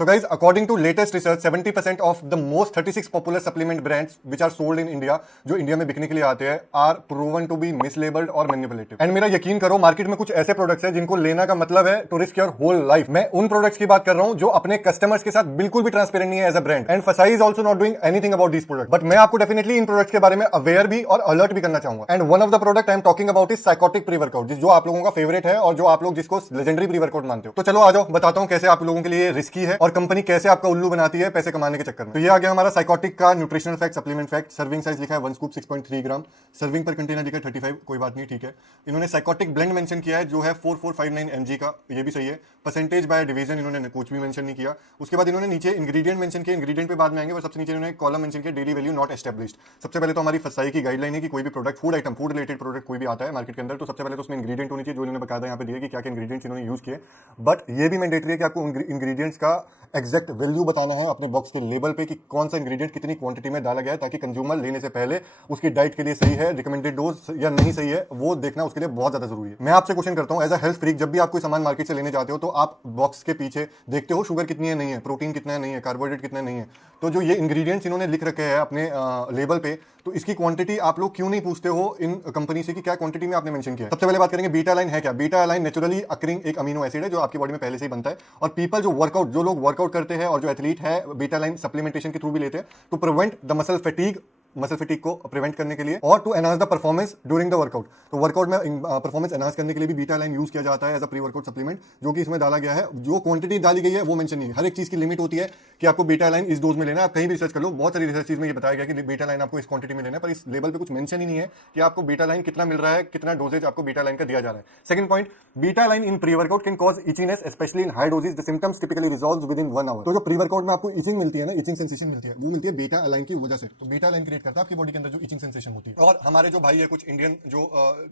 So guys, according to latest research, 70% of the most 36 popular supplement brands which are sold in India, जो India में बिकने के लिए आते हैं, are proven to be mislabeled और manipulative. एंड मेरा यकीन करो, मार्केट में कुछ ऐसे प्रोडक्ट्स हैं जिनको लेना का मतलब है to risk your whole life. मैं उन प्रोडक्ट्स की बात कर रहा हूं जो अपने कस्टमर्स के साथ बिल्कुल भी ट्रांसपेरेंट नहीं है एज अ ब्रांड. एंड फसाई is also not doing anything about this product. But मैं आपको डेफिनेटली इन प्रोडक्ट्स के बारे में अवेयर भी और अलर्ट भी करना चाहूंगा. And one of the product I am talking about is psychotic pre workout, जो आप लोगों का फेवरेट है और जो आप लोग जिसको लेजेंडरी प्री वर्कआउट मानते हो. तो चलो आ जाओ, बताता हूं कैसे आप लोगों के लिए रिस्की है और कंपनी कैसे आपका उल्लू बनाती है पैसे कमाने के चक्कर में. तो ये आ गया हमारा साइकोटिक का nutritional fact, supplement fact. Serving size लिखा है 1 स्कूप 6.3 ग्राम. सर्विंग पर कंटेनर लिखा है 35. कोई बात नहीं, ठीक है. इन्होंने साइकोटिक ब्लेंड मेंशन किया है जो है 4459 mg का, ये भी सही है. परसेंटेज बाय डिवीजन इन्होंने कुछ भी मेंशन नहीं किया. उसके बाद इन्होंने नीचे इंग्रेडिएंट मेंशन किया, इंग्रेडिएंट पे बाद में आएंगे, और सबसे नीचे इन्होंने कॉलम मेंशन किया डेली वैल्यू नॉट एस्टैब्लिश्ड. सबसे पहले तो हमारी फसाई की गाइडलाइन है कि कोई भी product, food item, food related product कोई भी आता है मार्केट के अंदर, तो सबसे पहले तो उसमें इंग्रेडिएंट होनी चाहिए जो इन्होंने बकायदा यहाँ पे दिए कि क्या क्या इंग्रेडिएंट्स इन्होंने यूज किए. बट ये भी मैंडेटरी है कि आपको इंग्रेडिएंट्स का एग्जैक्ट वैल्यू बताना है अपने बॉक्स के लेबल पे कि कौन सा इंग्रेडिएंट कितनी क्वांटिटी में डाला गया है, ताकि कंज्यूमर लेने से पहले उसकी डाइट के लिए सही है, रिकमेंडेड डोज या नहीं सही है, वो देखना उसके लिए बहुत ज्यादा जरूरी है. मैं आपसे क्वेश्चन करता हूं एज अ हेल्थ फ्रीक, जब भी आप कोई सामान मार्केट से लेने जाते हो तो आप बॉक्स के पीछे देखते हो शुगर कितनी है, नहीं है, प्रोटीन कितना है, नहीं है, कार्बोहाइड्रेट कितना नहीं है. तो जो ये इंग्रेडिएंट्स इन्होंने लिख रखे हैं अपने लेबल पे, तो इसकी क्वांटिटी आप लोग क्यों नहीं पूछते हो इन कंपनी से कि क्या क्वांटिटी में आपने मेंशन किया है. सबसे पहले बात करेंगे बीटा लाइन है क्या. बीटा लाइन नेचुरली अकरिंग एक अमीनो एसिड है जो आपकी बॉडी में पहले से ही बनता है. और पीपल जो लोग वर्कआउट करते हैं और जो एथलीट है, बीटा लाइन सप्लीमेंटेशन के थ्रू भी लेते हैं to prevent the muscle fatigue को प्रिवेंट करने के लिए और to enhance the performance during the workout. तो वर्कआउट में परफॉर्मेंस एनहांस करने के लिए भी बीटा लाइन यूज किया जाता है as a pre workout supplement, जो कि इसमें डाला गया है. जो क्वांटिटी डाली गई है वो मेंशन नहीं है. हर एक चीज की लिमिट होती है कि आपको बीटा लाइन इस डोज में लेना है. आप कहीं भी रिसर्च कर लो, बहुत सारी रिसर्च में ये बताया गया कि बीटा लाइन आपको इस क्वांटिटी में लेना है, पर इस लेवल पे कुछ मेंशन ही नहीं है कि आपको बीटा लाइन कितना मिल रहा है, कितना डोजेज आपको बीटा लाइन का दिया जा रहा है. Second point, beta line in pre workout can cause itchiness specially in high dosages. The symptoms typically resolves within 1 hour. तो जो प्री वर्कआउट में आपको इचिंग मिलती है ना, इचिंग सेंसेशन मिलती है, वो मिलती है बीटा लाइन की वजह से. तो बीटा लाइन क्रिएट करता है आपकी बॉडी के अंदर जो इचिंग सेंसेशन होती है. और हमारे जो भाई है कुछ इंडियन जो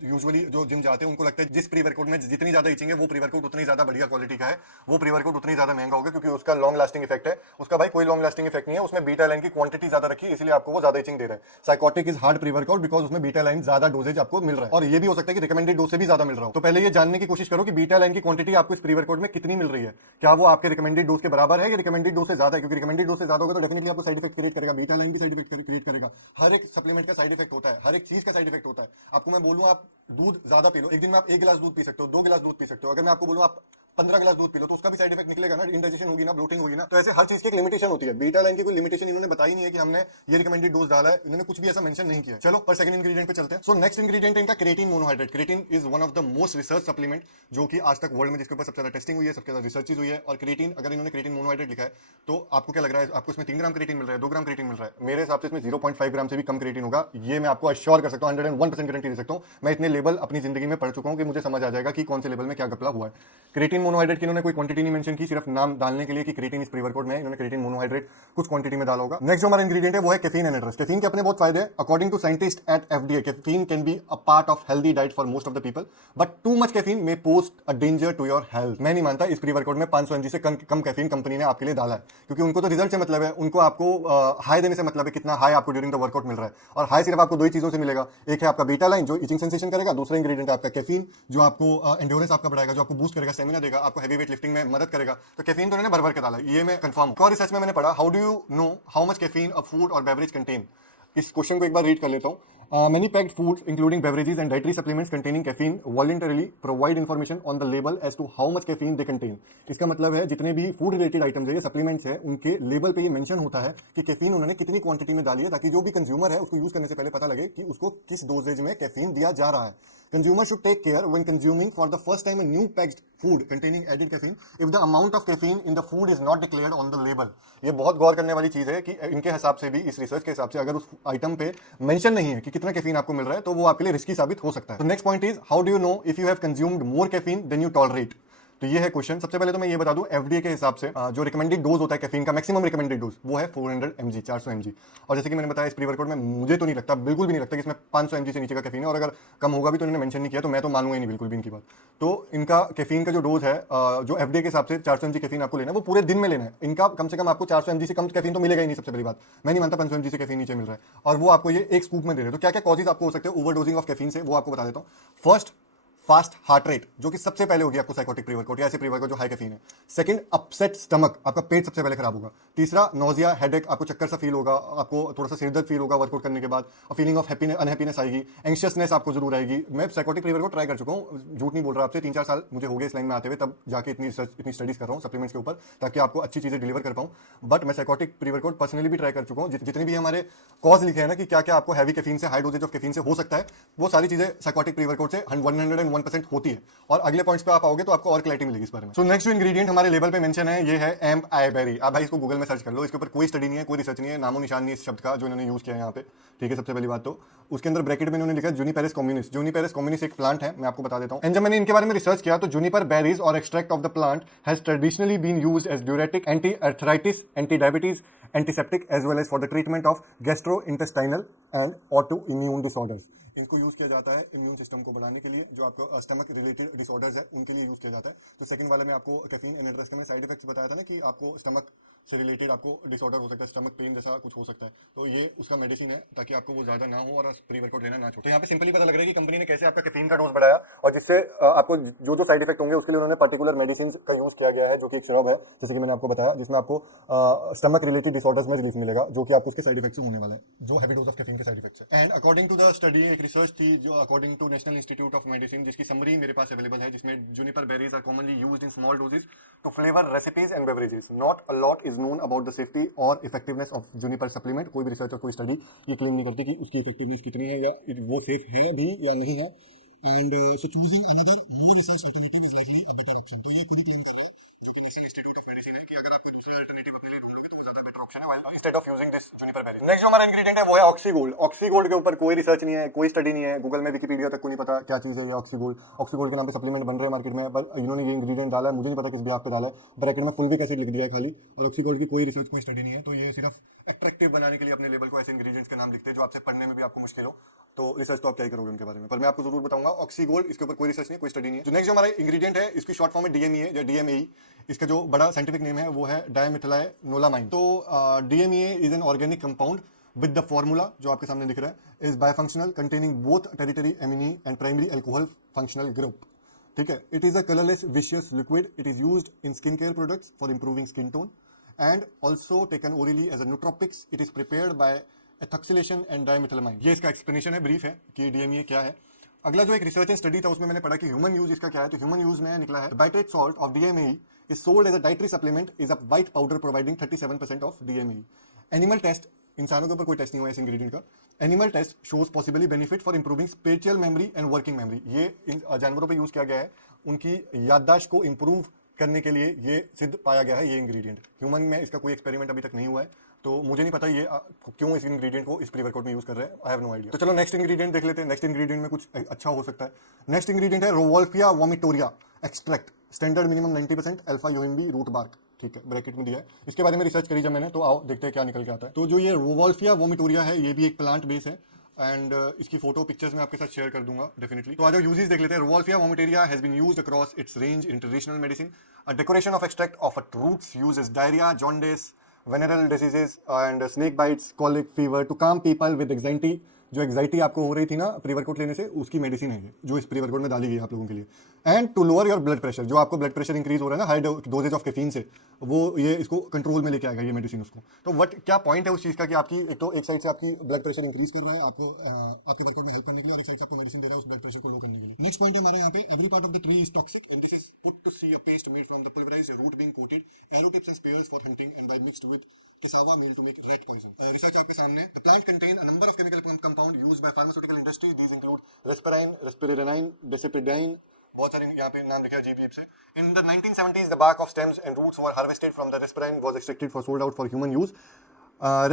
यूजुअली जो जिम जाते हैं, उनको लगता है जिस प्री वर्कआउट में जितनी ज्यादा इचिंग है वो प्री वर्कआउट उतनी ज्यादा बढ़िया क्वालिटी का है, वो प्री वर्कआउट उतनी ज्यादा महंगा होगा क्योंकि उसका लॉन्ग लास्टिंग इफेक्ट है. उसका भाई कोई लॉन्ग लास्टिंग इफेक्ट नहीं है, उसमें बीटा लाइन की क्वांटिटी ज्यादा रखी है, इसलिए आपको वो ज्यादा इचिंग दे रहा है. Psychotic is hard pre workout because उसमें बीटा लाइन ज्यादा डोजेज आपको मिल रहा है, और ये भी हो सकता है कि रिकमेंडेड डोज से भी ज्यादा मिल रहा हो. तो पहले ये जानने की कोशिश करो कि बीटा लाइन की क्वांटिटी आपको इस प्री वर्कआउट में कितनी मिल रही है, क्या वो आपके रिकमेंडेड डोज के बराबर है या रिकमेंडेड डोज से ज्यादा है. क्योंकि रिकमेंडेड डोज से ज्यादा होगा तो डेफिनेटली आपको साइड इफेक्ट क्रिएट करेगा. बीटा लाइन भी साइड इफेक्ट क्रिएट करेगा. हर एक सप्लीमेंट का साइड इफेक्ट होता है, हर एक चीज का साइड इफेक्ट होता है. आपको मैं बोलूं आप दूध ज्यादा पी लो, एक दिन में आप 1 गिलास दूध पी सकते हो, 2 गिलास दूध पी सकते हो. अगर मैं आपको बोलूं आप 15 गिलास दूध पी लो तो उसका भी साइड इफेक्ट निकलेगा ना, इंडाइजेशन होगी ना, ब्लोटिंग होगी ना. तो ऐसे हर चीज की एक लिमिटेशन होती है. बीटा लाइन की कोई लिमिटेशन इन्होंने बताई नहीं है कि हमने ये रिकमेंडेड डोज डाला है, इन्होंने कुछ भी ऐसा मेंशन नहीं किया. चलो पर सेकंड इंग्रेडिएंट पे चलते हैं. सो नेक्स्ट इंग्रेडिएंट है इनका creatine monohydrate. Creatine is one of the most research supplement जो कि आज तक वर्ल्ड में जिसके ऊपर सबसे ज्यादा टेस्टिंग हुई है, सबसे ज्यादा रिसर्च हुई है. और क्रिएटिन, अगर इन्होंने क्रिएटिन मोनोहाइड्रेट लिखा है तो आपको क्या लग रहा है, आपको इसमें 3 ग्राम क्रिएटिन मिल रहा है, 2 ग्राम क्रिएटिन मिल रहा है. मेरे हिसाब से इसमें 0.5 ग्राम से भी कम क्रिएटिन होगा, ये मैं आपको अश्योर कर सकता हूं, 101% गारंटी दे सकता हूं. मैं इतने लेवल अपनी जिंदगी में पढ़ चुका हूं कि मुझे समझ आ जाएगा कि कौन से लेवल में क्या घपला हुआ है. क्रिएटिन मोनोहाइड्रेट की इन्होंने कोई क्वांटिटी नहीं मेंशन की, सिर्फ नाम डालने के लिए कि क्रिएटिन इस प्री वर्कआउट में इन्होंने क्रिएटिन मोनोहाइड्रेट कुछ क्वांटिटी में डाला होगा. नेक्स्ट जो हमारा इंग्रेडिएंट है वो है कैफीन एनहाइड्रेस. कैफीन के अपने बहुत फायदे हैं. According to scientist at FDA, caffeine can be a part of healthy diet for most of the people, but too much caffeine may post a danger to your health. मैं नहीं मानता इस pre workout में 500 mg से कम caffeine company ने आपके लिए डाला है, क्योंकि उनको तो रिजल्ट से मतलब है, उनको आपको हाई देने से मतलब है, कितना हाई आपको ड्यूरिंग द वर्कआउट मिल रहा है. और हाई सिर्फ आपको 2 ही चीजों से मिलेगा, एक है आपका बीटा लाइन जो इचिंग सेंसेशन करेगा, दूसरा इंग्रेडिएंट है आपका कैफीन जो आपको एंड्योरेंस आपका बढ़ाएगा, जो आपको बूस्ट करेगा, स्टेमिना देगा, आपको हैवी वेट लिफ्टिंग में मदद करेगा. तो कैफीन तो उन्होंने भर के डाला, ये मैं कंफर्म हूं. और रिसर्च में मैंने पढ़ा, how do you know how much caffeine a food और बेवरेज कंटेन. इस क्वेश्चन को एक बार रीड कर लेता हूं. Many packed foods, including beverages and dietary supplements containing caffeine, voluntarily provide information on the label as to how much caffeine they contain. इसका मतलब है जितने भी फूड रिलेटेड आइटम्स है, ये सप्लीमेंट्स है, उनके लेबल पे ये मेंशन होता है कि कैफीन उन्होंने कितनी क्वांटिटी में डाली है, ताकि जो भी कंज्यूमर है उसको यूज करने से पहले पता लगे कि उसको किस डोजेज में कैफीन दिया जा रहा है. Consumer should take care when consuming for the first time a new packaged food containing added caffeine if the amount of caffeine in the food is not declared on the label. ये बहुत गौर करने वाली चीज है कि इनके हिसाब से भी, इस रिसर्च के हिसाब से, अगर उस आइटम पे मेंशन नहीं है कि कितना कैफीन आपको मिल रहा है तो वो आपके लिए रिस्की साबित हो सकता है. तो next point is, how do you know if you have consumed more caffeine than you tolerate. तो ये है क्वेश्चन. सबसे पहले तो मैं ये बता दूं, एफडीए के हिसाब से जो रिकमेंडेड डोज होता है कैफीन का, मैक्सिमम रिकमेंडेड डोज वो है 400 mg, 400 mg. और जैसे कि मैंने बताया इस प्री वर्कआउट में मुझे तो नहीं लगता, बिल्कुल भी नहीं लगता कि इसमें 500 mg से नीचे का कैफीन है. और अगर कम होगा भी तो इन्होंने मेंशन नहीं किया, तो मैं तो मानूंगा ही नहीं बिल्कुल भी इनकी बात. तो इनका कैफीन का जो डोज है, जो एफडीए के हिसाब से 400 mg कैफीन आपको लेना है, वो पूरे दिन में लेना है. इनका कम से कम आपको 400 mg से कम कैफीन तो मिलेगा ही नहीं. सबसे बड़ी बात, मैं नहीं मानता 500 mg से कैफीन नीचे मिल रहा है, और वो आपको ये एक स्कूप में दे रहे हैं. तो क्या क्या कॉजेज आपको हो सकते हैं ओवरडोजिंग ऑफ कैफीन से, वो आपको बता देता हूँ. फर्स्ट, फास्ट हार्ट रेट, जो कि सबसे पहले होगी आपको साइकोटिक प्री वर्कआउट या ऐसे प्री वर्कआउट जो हाई कैफीन है। सेकंड, अपसेट स्टमक, आपका पेट सबसे पहले खराब होगा। तीसरा, नोजिया, हेडेक, आपको चक्कर सा फील होगा, आपको थोड़ा सा सिरदर्द फील होगा वर्कआउट करने के बाद, और फीलिंग ऑफ अनहैप्पीनेस आएगी, एंशियसनेस आपको जरूर आएगी। मैं साइकोटिक प्री वर्कआउट ट्राई कर चुका हूँ, झूठ नहीं बोल रहा आपसे, 3-4 साल मुझे हो गए इस लाइन में आते हुए, तब जाके इतनी स्टडीज कर रहा हूँ सप्लीमेंट्स के ऊपर, ताकि आपको अच्छी चीजें डिलीवर कर पाऊँ। बट मैं साइकोटिक प्री वर्कआउट पर्सनली भी ट्राई कर चुका हूँ। जितने भी हमारे कॉज लिखे हैं ना कि क्या क्या आपको हैवी कैफीन से, हाई डोजेज ऑफ कैफीन से हो सकता है, वो सारी चीजें साइकोटिक प्री वर्कआउट से 101% होती है। और अगले पॉइंट्स पे आप आओगे तो आपको और क्लैरिटी मिलेगी इस बारे में। सो नेक्स्ट जो इंग्रेडिएंट हमारे लेबल पे मेंशन है, ये है एम्प आई बेरी। आप भाई इसको गूगल में सर्च कर लो, इसके ऊपर कोई स्टडी नहीं है, कोई रिसर्च नहीं है, नामो निशान नहीं है इस शब्द का जो इन्होंने यूज किया है यहाँ पे, ठीक है। सबसे पहली बात तो उसके अंदर ब्रैकेट में इन्होंने लिखा है जूनिपेरस कॉम्युनिस। जूनिपेरस कॉम्युनिस एक प्लांट है, मैं आपको बता देता हूँ। एंड जब मैंने इनके बारे में रिसर्च किया तो जूनिपर बेरीज और extract of the plant has traditionally been used as diuretic, anti arthritis, anti diabetes, antiseptic as well as for the treatment of gastrointestinal and auto immune disorders. इनको use किया जाता है immune system को बढ़ाने के लिए, जो आपको स्टमक रिलेटेड डिसऑर्डर्स है उनके लिए यूज किया जाता है। तो सेकंड वाला में आपको कैफीन एंड एंड्रस में साइड इफेक्ट्स बताया था ना कि आपको स्टमक से रिलेटेड आपको डिसऑर्डर हो सकता है, स्टमक पेन जैसा कुछ हो सकता है, तो ये उसका मेडिसिन है ताकि आपको वो ज्यादा ना हो और प्री वर्कआउट लेना ना छोड़े। तो यहाँ पे सिंपली पता लग रहा है कि कंपनी ने कैसे आपका कैफीन का डोज बढ़ाया और जिससे आपको जो जो साइड इफेक्ट होंगे उसके लिए उन्होंने पर्टिकुलर मेडिसिन का यूज किया गया है, जो कि एक सिरप है जैसे कि मैंने आपको बताया, जिसमें आपको स्टमक रिलेटेड डिसऑर्डर्स में रिलीफ मिलेगा, जो कि आपको उसके साइड इफेक्ट होने वाला है, जो हैवी डोज ऑफ कैफीन के साइड इफेक्ट्स है। And according to the study, एक रिसर्च थी जो according to National Institute of Medicine, जिसकी समरी मेरे पास अवेलेबल है, जिसमें juniper berries are commonly used in small dosages to flavour recipes and beverages. Not a lot is known about the safety और effectiveness of juniper supplement. कोई भी research और कोई स्टडी ये क्लेम नहीं करती कि उसकी इफेक्टिवनेस कितनी है या वो सेफ है भी या नहीं है। And so choosing another more research alternative is likely a better option. तो ये खुद ही क्लेम कर रहा है इंस्टीट्यूट ऑफ मेडिसिन है कि अगर आप कोई दूसरा अल्टरनेटिव अपने लिए ढूंढोगे तो वो ज्यादा बेटर ऑप्शन है instead of using this juniper berry. Next जो हमारा इंग्रेडिएंट है वो है ऑक्सीगोल्ड। ऑक्सीगोल्ड के ऊपर कोई रिसर्च नहीं है, कोई स्टडी नहीं है, गूगल में विकिपीडिया तक को नहीं पता क्या चीज है ये ऑक्सीगोल्ड। ऑक्सीगोल्ड के नाम पे सप्लीमेंट बन रहे हैं मार्केट में, पर इन्होंने ये इंग्रेडिएंट डाला है, मुझे नहीं पता किस बिहाफ पे डाला है। ब्रैकेट में फुल्विक एसिड लिख दिया है खाली, और ऑक्सीगोल्ड की कोई रिसर्च कोई स्टडी नहीं है। तो ये सिर्फ अट्रैक्टिव बनाने के लिए अपने लेबल को ऐसे इंग्रेडिएंट्स के नाम लिखते हैं जो आपसे पढ़ने में भी आपको मुश्किल हो, तो रिसर्च तो आप क्या ही करोगे उनके बारे में। पर मैं आपको जरूर बताऊंगा ऑक्सीगोल्ड, इसके ऊपर कोई रिसर्च नहीं है, कोई स्टडी नहीं है। जो नेक्स्ट जो हमारा इंग्रेडिएंट है इसकी शॉर्ट फॉर्म है डीएमईए या डीएमएई। इसका जो बड़ा साइंटिफिक नेम है वो है डायमिथाइलोनोलामाइन। तो DMEA is an organic compound with the formula जो आपके सामने दिख रहा है, is bifunctional, containing both tertiary amine and primary alcohol functional group, ठीक है। इट इज अ कलरलेस विशियस liquid. It is used in skin care products for improving skin tone and also taken orally as a nootropics. It is prepared by ethoxylation and dimethylamine. ये इसका explanation है, brief है कि डीएमईए क्या है। अगला जो एक रिसर्च एंड स्टडी था उसमें मैंने पढ़ा कि ह्यूमन यूज इसका क्या है। तो ह्यूमन यूज में निकला है bitrate salt of DME is sold as a dietary supplement, is a white powder providing 37% of DME. Animal test, इंसानों के ऊपर कोई टेस्ट नहीं हुआ इस इंग्रेडिएंट का। Animal test shows possibly benefit for improving spatial memory and working memory. ये जानवरों पर यूज किया गया है, उनकी याददाश्त को इंप्रूव करने के लिए ये सिद्ध पाया गया है ये इंग्रेडिएंट। ह्यूमन में इसका कोई एक्सपेरिमेंट अभी तक नहीं हुआ है, तो मुझे नहीं पता ये क्यों इस इंग्रेडिएंट को इस प्री वर्कआउट में यूज कर रहे हैं, आई हैव नो आइडिया। तो चलो नेक्स्ट इंग्रेडिएंट देख लेते हैं। नेक्स्ट इंग्रेडिएंट में कुछ अच्छा हो सकता है। नेक्स्ट इंग्रेडिएंट है Rauvolfia vomitoria extract, standard minimum 90% alpha UNB root bark, ठीक है, ब्रैकेट में दिया है। इसके बारे में रिसर्च करी जब मैंने, तो आओ देखते हैं क्या निकल के आता है। तो जो ये रोवोल्फिया वोमिटोरिया है ये भी एक प्लांट बेस है, एंड इसकी फोटो पिक्चर्स में आपके साथ शेयर कर दूंगा डेफिनेटली। तो आज यूजेस देख लेते हैं। Rauvolfia vomitoria has been used across its range in traditional medicine. A decoration of extract of a roots used as diarrhoea, jaundice, venereal diseases and snake bites, colic, fever to calm people with anxiety। जो anxiety आपको हो रही थी ना pre workout लेने से, उसकी medicine है ये, जो इस प्री वर्कआउट में डाली गई है आप लोगों के लिए। And to lower your blood pressure, जो आपको ब्लड प्रेशर इंक्रीज हो रहा है ना हाई डोजेज ऑफ कैफीन से, वो ये इसको कंट्रोल में लेके आएगा ये मेडिसिन उसको। तो व्हाट क्या पॉइंट है उस चीज का कि आपकी एक तो एक साइड से आपकी ब्लड प्रेशर इंक्रीज कर रहा है आपको आपके वर्कआउट में हेल्प करने के लिए, और एक साइड से आपको मेडिसिन दे रहा है उस ब्लड प्रेशर को लो करने के लिए। नेक्स्ट पॉइंट है हमारे यहाँ पे, every part of the tree is toxic and this is put to see a paste made from the pulverized root being coated, arrowtips is spears for hunting and by mixed with cassava meal to make rat poison। Research आपके सामने। The plant contain a number of chemical compound used by pharmaceutical industries. These include risperidine, risperidine, desipridine, बहुत सारे यहाँ पे नाम लिखा है अजीब से। In the 1970s, the bark of stems and roots were harvested from the risperidine was extracted for sold out for human use.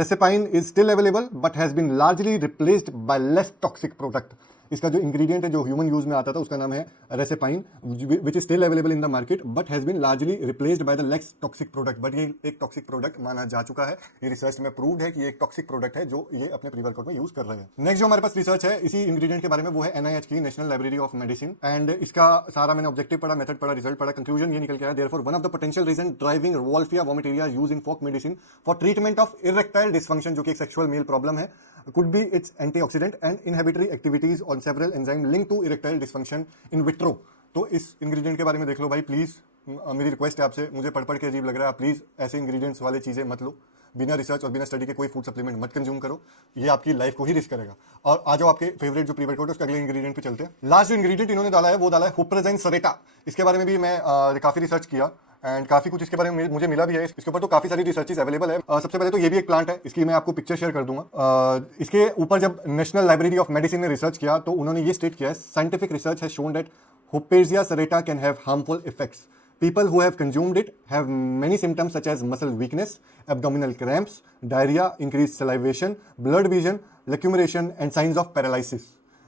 Risperidine is still available but has been largely replaced by less toxic product। इसका जो ingredient है जो human use में आता था उसका नाम है reserpine, which is still available in the market but has been largely replaced by the less toxic product. But ये एक टॉक्सिक प्रोडक्ट माना जा चुका है, ये रिसर्च में प्रूव्ड है कि ये एक टॉक्सिक प्रोडक्ट है जो ये अपने प्री वर्कआउट में यूज कर रहे हैं। नेक्स्ट जो हमारे पास रिसर्च है इसी इंग्रेडिएंट के बारे में वो है NIH की national library of medicine, and इसका सारा मैंने ऑब्जेक्टिव पढ़ा, मेथड पढ़ा, रिजल्ट पढ़ा, कंक्लूजन ये निकल के आया। Therefore one of the potential reason driving Rauvolfia vomitoria use in folk medicine for treatment of erectile dysfunction, जो कि एक सेक्सुअल मेल प्रॉब्लम है, could be its antioxidant and inhibitory activities or on several enzyme link to erectile dysfunction in vitro. तो इस ingredient के बारे में देख लो भाई प्लीज, मेरी रिक्वेस्ट है आपसे, मुझे पढ़ के अजीब लग रहा है, प्लीज ऐसे इंग्रेडिएंट्स वाले चीजें मत लो, बिना रिसर्च और बिना स्टडी के कोई फूड सप्लीमेंट मत कंज्यूम करो, ये आपकी लाइफ को ही रिस्क करेगा। और आ जाओ आपके फेवरेट जो प्री वर्कआउट है उसके अगले इंग्रेडिएंट पे चलते हैं। लास्ट जो इंग्रेडिएंट इन्होंने डाला है वो डाला है हुपरज़ाइन सरेटा। इसके बारे में भी मैं काफी रिसर्च किया एंड काफी कुछ इसके बारे में मुझे मिला भी है। इसके ऊपर तो काफी सारी रिसर्चेस अवेलेबल है। सबसे पहले तो ये भी एक प्लांट है, इसकी मैं आपको पिक्चर शेयर कर दूंगा। इसके ऊपर जब नेशनल लाइब्रेरी ऑफ मेडिसिन ने रिसर्च किया तो उन्होंने ये स्टेट किया है, scientific research has shown that Huperzia serrata can have harmful effects. People who have consumed it have many symptoms such as muscle weakness, abdominal cramps, diarrhea, increased salivation, blurred vision, lacumeration, and signs of paralysis.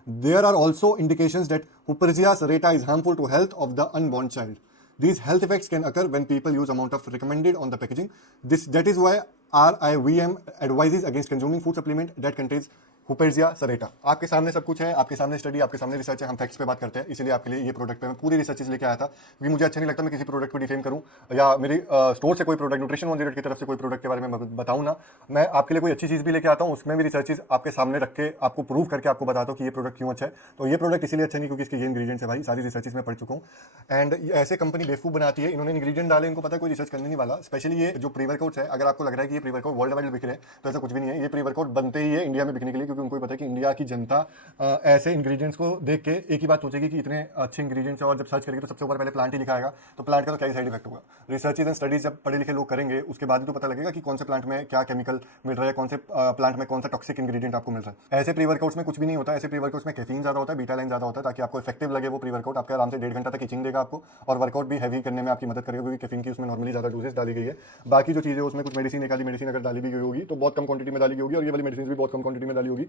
There are also indications that Huperzia serrata is harmful to health of the unborn child. These health effects can occur when people use amount of recommended on the packaging. That is why RIVM advises against consuming food supplement that contains हुपेर्जिया सरेटा। आपके सामने सब कुछ है, आपके सामने study, आपके सामने research है, हम फैक्ट्स पे बात करते हैं, इसलिए आपके लिए ये प्रोडक्ट पे मैं पूरी रिसर्चेस लेके आया था, क्योंकि मुझे अच्छा नहीं लगता मैं किसी प्रोडक्ट को डिफेम करूं या मेरी स्टोर से कोई प्रोडक्ट, न्यूट्रिशन 108 की तरफ से कोई प्रोडक्ट के बारे में बताऊं ना, मैं आपके लिए कोई अच्छी चीज भी लेके आता हूं, उसमें भी रिसर्चेस आपके सामने रख के आपको प्रूव करके आपको बताता हूं कि ये प्रोडक्ट क्यों अच्छा है। तो ये प्रोडक्ट इसलिए अच्छा नहीं क्योंकि इसके ये इंग्रीडियंट्स है भाई, सारी रिसर्चेस में पढ़ चुका हूँ। एंड ऐसे कंपनी बेवकूफ बनाती है, इन्होंने इंग्रीडियंट डाले, इनको पता है कोई रिसर्च करने नहीं वाला। स्पेशली ये जो प्री वर्कआउट्स है, अगर आपको लग रहा है कि ये प्री वर्कआउट वर्ल्ड वाइड बिक रहे हैं तो ऐसा कुछ भी नहीं है। ये प्री वर्कआउट बनते ही है इंडिया में बिकने के लिए, क्योंकि उनको पता है कि इंडिया की जनता ऐसे इंग्रेडिएंट्स को देख के एक ही बात सोचेगी कि इतने अच्छे इंग्रेडिएंट्स है, और जब सर्च करेगी तो सबसे ऊपर पहले प्लांट ही लिखा आएगा, तो प्लांट का तो क्या ही साइड इफेक्ट होगा। रिसर्चेज एंड स्टडीज जब पढ़े लिखे लोग करेंगे उसके बाद ही तो पता लगेगा कि कौन से प्लांट में क्या केमिकल मिल रहा है, कौन से प्लांट में कौन सा टॉक्सिक इंग्रेडिएंट आपको मिल रहा है। ऐसे प्री वर्कआउट्स में कुछ भी नहीं होता, ऐसे प्री वर्कआउट्स में कैफीन ज्यादा होता है, बीटा लाइन ज्यादा होता है, ताकि आपको इफेक्टिव लगे वो प्री वर्कआउट। आपके आराम से 1.5 घंटा तक इचिंग देगा आपको, और वर्कआउट भी हैवी करने में आपकी मदद करेगा, क्योंकि कैफीन की उसमें नॉर्मली ज्यादा डोजेस डाली गई है। बाकी जो चीजें उसमें कुछ मेडिसिन, एक आधी मेडिसिन अगर डाली भी गई होगी तो बहुत कम क्वांटिटी में डाली गई होगी, और ये वाली मेडिसिन भी बहुत कम क्वांटिटी में डाली होगी।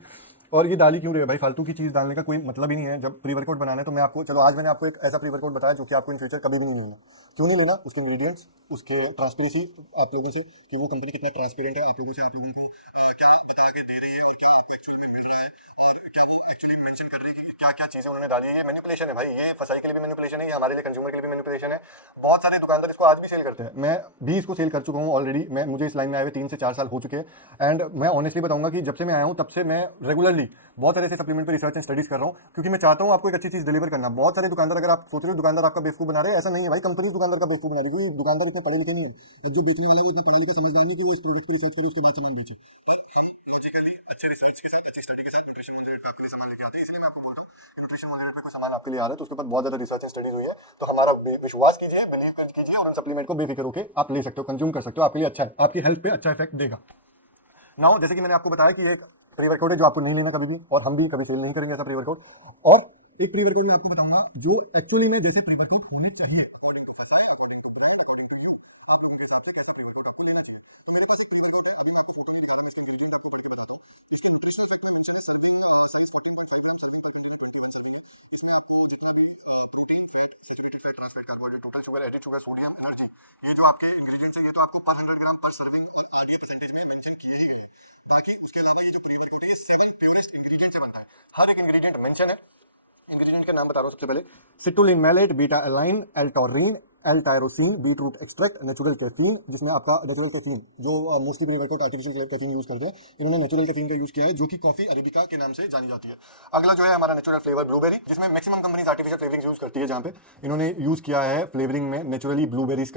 और ये डाली क्यों रही है भाई, फालतू की चीज डालने का कोई मतलब ही नहीं है। जब प्री वर्कआउट बनाना है तो मैं आपको, चलो आज मैंने आपको एक ऐसा प्री वर्कआउट बताया जो कि आपको इन फ्यूचर कभी भी नहीं लेना। क्यों नहीं लेना? उसके इंग्रेडिएंट्स, उसके ट्रांसपेरेंसी, आप लोगों से कि वो कंपनी कितना ट्रांसपेरेंट है, आप लोगों से, आप लोगों को क्या बता के दे रही है और क्या आपको एक्चुअली में मिल रहा है, और क्या वो एक्चुअली मेंशन कर रही है कि क्या क्या चीजें उन्होंने डाली है। ये मैनिपुलेशन है भाई, ये फसाई के लिए भी मैनिपुलेशन है, ये हमारे लिए कंज्यूमर के लिए भी मैनिपुलेशन है। बहुत सारे दुकानदार इसको आज भी सेल करते हैं, मैं भी इसको सेल कर चुका हूँ ऑलरेडी। मुझे इस लाइन में आए हुए 3 से 4 साल हो चुके हैं। एंड मैं ऑनेस्टली बताऊंगा कि जब से मैं आया हूँ तब से मैं रेगुलरली बहुत सारे ऐसे सप्लीमेंट पे रिसर्च एंड स्टडीज कर रहा हूँ, क्योंकि मैं चाहता हूँ आपको एक अच्छी चीज डिलीवर करना। बहुत सारे दुकानदार, अगर आप सोच रहे हो दुकानदार आपका बेवकूफ बना रहे हैं, ऐसा नहीं है भाई, कंपनी दुकानदार का बेवकूफ बना रही है। दुकानदार इतने पढ़े लिखे नहीं है, जो बेचने वाले इतने पढ़े लिखे समझदार नहीं कि वो इस प्रोडक्ट को रिसर्च करे उसके बाद सामान बेचे। लॉजिकली अच्छे रिसर्च के साथ, अच्छी स्टडी के साथ न्यूट्रिशन 108 पे आपके लिए सामान लेके आते हैं। इसलिए मैं आपको बोल रहा हूँ न्यूट्रिशन 108 पे कोई सामान आपके लिए आ रहा है तो उसके ऊपर बहुत ज्यादा रिसर्च एंड स्टडीज हुई है, तो हमारा विश्वास कीजिए, बिलीव कीजिए, और उन सप्लीमेंट को बेफिक्र होकर आप ले सकते हो, कंज्यूम कर सकते हो, आपके लिए अच्छा है, आपकी हेल्थ पे अच्छा इफेक्ट देगा। नाउ जैसे कि मैंने आपको बताया कि एक प्री वर्कआउट है जो आपको नहीं लेना कभी भी, और हम भी कभी सेल नहीं करेंगे ऐसा प्री वर्कआउट। और एक प्री वर्कआउट मैं आपको बताऊंगा जो एक्चुअली में जैसे प्री वर्कआउट होने चाहिए, according to FSSAI, according to brand, according to you, आप लोगों के हिसाब से कैसा प्री वर्कआउट आपको लेना चाहिए। तो मेरे पास एक प्री वर्कआउट है, अभी मैं आपको फोटो में दिखाता हूं, इसका इंग्रेडिएंट आपको तोड़ के बताता हूं। इसके न्यूट्रिशनल फैक्टर मेंशन है, सर्विंग साइज 14.5 ग्राम, सर्विंग पर कंटेनर 0.2 सर्विंग है। इसमें आपको जितना भी protein, fat, saturated fat, trans fat, carbohydrate, total sugar, added sugar, sodium, energy, ये जो आपके इंग्रेडिएंट्स है ये तो आपको पर 100 ग्राम पर सर्विंग आरडीए परसेंटेज में मेंशन किए ही गए हैं। बाकी उसके अलावा ये जो प्री वर्कआउट है ये 7 प्योरेस्ट इंग्रेडिएंट से बनता है, हर एक इंग्रेडिएंट मेंशन है। इंग्रेडिएंट के नाम बता रहा हूं सबसे पहले, citrulline malate, beta alanine, L-taurine, L-tyrosine, beetroot extract, natural caffeine, जिसमें आपका नेचुरल कैफीन जो mostly pre workout artificial caffeine use करते हैं, इन्होंने नेचुरल कैफीन का यूज किया है जो कि कॉफी अरेबिका के नाम से जानी जाती है। अगला जो है हमारा नेचुरल फ्लेवर ब्लूबेरी, जिसमें maximum companies artificial flavouring use करती है, जहां पे इन्होंने यूज किया है फ्लेवरिंग में नेचुरली ब्लूबेरीज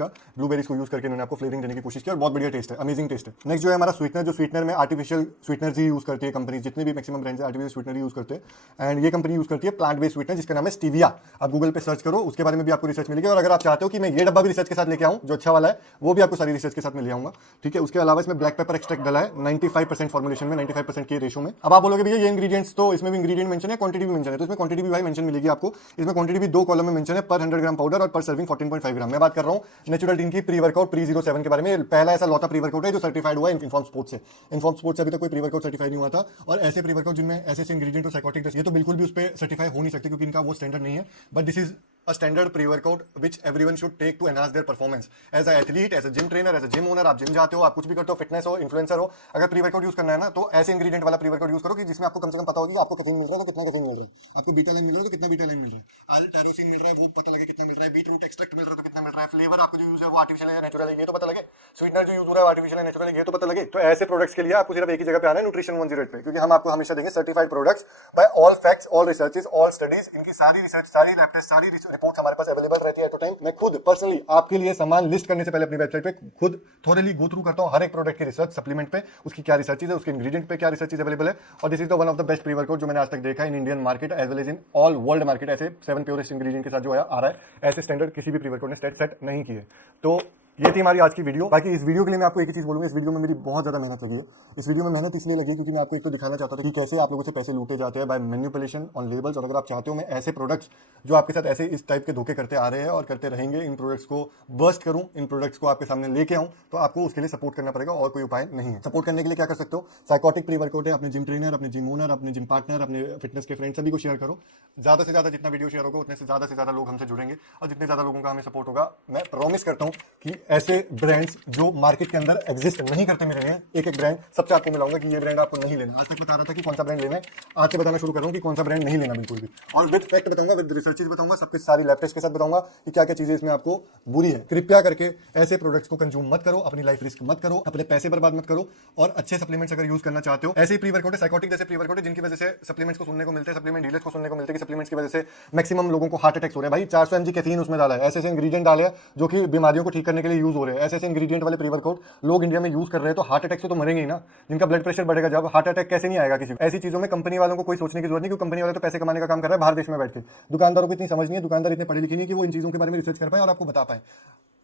को यूज करके इन्होंने आपको फ्लेवरिंग देने की कोशिश की, और बहुत बढ़िया टेस्ट है, अमेजिंग टेस्ट है। नेक्स्ट जो है हमारा स्वीटनर, जो स्वीटनर में आर्टिफिशियल स्वीटनर्स ही यूज करती है कंपनी, जितने भी maximum brands artificial sweetener use करते हैं, एंड ये कंपनी यूज करती है प्लांट बेस्ड स्वीटनर जिसका नाम है स्टीविया। आप गूगल पे सर्च करो, उसके बारे में भी आपको रिसर्च मिलेगी। और अगर आप चाहते हो कि मैं ये डब्बा भी रिसर्च के साथ लेके आऊं जो अच्छा वाला है, वो भी आपको सारी रिसर्च के साथ में ले आऊंगा, ठीक है। उसके अलावा इसमें ब्लैक पेपर एक्सट्रैक्ट डाला है 95% फॉर्मुलेशन में, 95% के रेशो में। अब आप बोलोगे भैया ये इंग्रेडिएंट्स तो इसमें भी इंग्रेडिएंट मेंशन है, क्वांटिटी भी मेंशन है, तो इसमें क्वांटिटी भी भाई मेंशन मिलेगी आपको। इसमें क्वांटिटी भी 2 कॉलम में मेंशन है, पर 100 ग्राम पाउडर और पर सर्विंग 14.5 ग्राम। मैं बात कर रहा हूं नेचुरल टीन की प्री वर्कआउट प्री 07 के बारे में। पहला ऐसा लौता प्री वर्कआउट है जो सर्टिफाइड हुआ है इनफॉर्म स्पोर्ट्स से। इनफॉर्म स्पोर्ट्स से अभी तक कोई प्री वर्कआउट सर्टिफाइड नहीं हुआ था, और ऐसे प्री वर्कआउट जिनमें ऐसे इंग्रेडिएंट और साइकोटिक, ये तो बिल्कुल भी उस पर सर्टिफाई हो नहीं सकते क्योंकि इनका वो स्टैंडर्ड नहीं है। But this is a standard pre-workout which everyone should take to enhance their performance. As an athlete, as a gym trainer, as a gym owner, आप जिम जाते हो, आप कुछ भी करते हो, फिटनेस हो, इन्फ्लुएंसर हो, अगर प्री-वर्कआउट यूज करना है ना, तो ऐसे इंग्रेडिएंट वाला प्री-वर्कआउट यूज करो कि जिसमें आपको कम से कम पता होगी कि आपको कैफीन मिल रहा है तो कितना कैफीन मिल रहा है, आपको बीटा लाइन मिल रहा है तो कितना बीटा लाइन मिल रहा है, L-टायरोसिन मिल रहा है वो पता लगे कितना मिल रहा है, बीट रूट एक्सट्रैक्ट मिल रहा है तो कितना मिल रहा है, फ्लेवर आपको जो यूज है वो आर्टिफिशियल है नेचुरल है ये तो पता लगे, स्वीटनर जो यूज हो रहा है आर्टिफिशियल है नेचुरल है ये तो पता लगे। तो ऐसे प्रोडक्ट्स के लिए आपको सिर्फ एक ही जगह पे आना है, न्यूट्रिशन 108 पे, क्योंकि हम आपको हमेशा देंगे certified products by all facts, all researches, all studies. इनकी सारी रिसर्च, सारी लैब टेस्ट, सारी रिपोर्ट हमारे पास अवेलेबल रहती है एट अ टाइम। मैं खुद पर्सनली आपके लिए सामान लिस्ट करने से पहले अपनी वेबसाइट पे खुद थोड़ली गो थ्रू करता हूं हर एक प्रोडक्ट की रिसर्च, सप्लीमेंट पे उसकी क्या रिसर्चेज है, उसके इंग्रेडिएंट पे क्या रिसर्चेज अवेलेबल है, और this is the one of the best pre workout जो मैंने आज तक देखा in Indian market as well as in all world market. ऐसे 7 प्योरेस्ट इंग्रेडिएंट के साथ जो आ रहा है, ऐसे स्टैंडर्ड किसी भी प्री वर्कआउट ने सेट नहीं किए। तो ये थी हमारी आज की वीडियो। बाकी इस वीडियो के लिए मैं आपको एक ही चीज बोलूंगा, इस वीडियो में मेरी बहुत ज्यादा मेहनत लगी है। इस वीडियो में मेहनत इसलिए लगी है क्योंकि मैं आपको एक तो दिखाना चाहता था कि कैसे आप लोगों से पैसे लूटे जाते हैं बाय मैनिपुलेशन ऑन लेबल्स। और अगर आप चाहते हो मैं ऐसे प्रोडक्ट्स जो आपके साथ ऐसे इस टाइप के धोखे करते आ रहे हैं और करते रहेंगे, इन प्रोडक्ट्स को बर्स्ट करूं, इन प्रोडक्ट्स को आपके सामने लेके आऊं, तो आपको उसके लिए सपोर्ट करना पड़ेगा और कोई उपाय नहीं है। सपोर्ट करने के लिए क्या कर सकते हो, साइकोटिक प्री वर्कआउट है, अपने जिम ट्रेनर, अपने जिम ओनर, अपने जिम पार्टनर, अपने फिटनेस के फ्रेंड सभी को शेयर करो। ज्यादा से ज्यादा जितना वीडियो शेयर होगा उतने से ज्यादा लोग हमसे जुड़ेंगे, और जितने ज्यादा लोगों का हमें सपोर्ट होगा, मैं प्रॉमिस करता हूं कि ऐसे ब्रांड्स जो मार्केट के अंदर एग्जिस्ट नहीं करते मेरे लिए, एक एक ब्रांड सबसे आपको मिलाऊंगा कि ये ब्रांड आपको नहीं लेना। आज तक बता रहा था कि कौन सा ब्रांड लेना है, आज से बताना शुरू कर रहा हूं कि कौन सा ब्रांड नहीं लेना बिल्कुल भी, और विद फैक्ट बताऊंगा, विद रिसर्चेस बताऊंगा, सबके सारी लैब टेस्ट के साथ बताऊंगा कि क्या क्या चीजें इसमें आपको बुरी है। कृपया करके ऐसे प्रोडक्ट्स को कंज्यूम मत करो, अपनी लाइफ रिस्क मत करो, अपने पैसे बर्बाद मत करो, और अच्छे सप्लीमेंट्स अगर यूज करना चाहते हो, ऐसे ही प्री वर्कआउट है, साइकोटिक जैसे प्री वर्कआउट है, जिनकी वजह से सप्लीमेंट्स को सुनने को मिलते हैं, सप्लीमेंट डीलर्स को सुनने को मिलते हैं कि सप्लीमेंट्स की वजह से मैक्सिमम लोगों को हार्ट अटैक्स हो रहे हैं। भाई 400 mg कैफीन उसमें डाला है, ऐसे ऐसे इंग्रेडिएंट डाले हैं जो कि बीमारियों को ठीक करने के लिए यूज हो रहे हैं। ऐसे ऐसे इंग्रेडिएंट वाले प्री वर्कआउट लोग इंडिया में यूज कर रहे हैं, तो हार्ट अटैक से तो मरेंगे ही ना। जिनका ब्लड प्रेशर बढ़ेगा, जब हार्ट अटैक कैसे नहीं आएगा किसी को। ऐसी चीजों में कंपनी वालों को कोई सोचने की जरूरत नहीं, क्योंकि कंपनी वाले तो पैसे कमाने का काम कर रहा है बाहर देश में बैठ के। दुकानदारों को इतनी समझ नहीं है, दुकानदार इतने पढ़े लिखे नहीं कि वो इन चीजों के बारे में रिसर्च कर पाए और आपको बता पाए।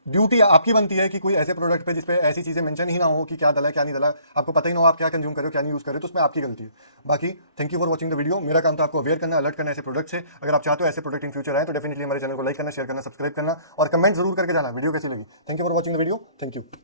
ड्यूटी आपकी बनती है कि कोई ऐसे प्रोडक्ट पे जिसपे ऐसी चीजें मेंशन ही ना हो कि क्या डला क्या नहीं डला, आपको पता ही ना हो आप क्या कंज्यूम कर रहे हो क्या नहीं यूज कर रहे हो, तो उसमें आपकी गलती है। बाकी thank you for watching the video. मेरा काम था आपको अवेयर करना, अलर्ट करना ऐसे प्रोडक्ट से। अगर आप चाहते हो ऐसे प्रोडक्ट इन फ्यूचर आए तो डेफिनेटली हमारे चैनल को लाइक करना, शेयर करना, सब्सक्राइब करना और कमेंट जरूर करके जाना वीडियो कैसी लगी। Thank you for watching the video. Thank you.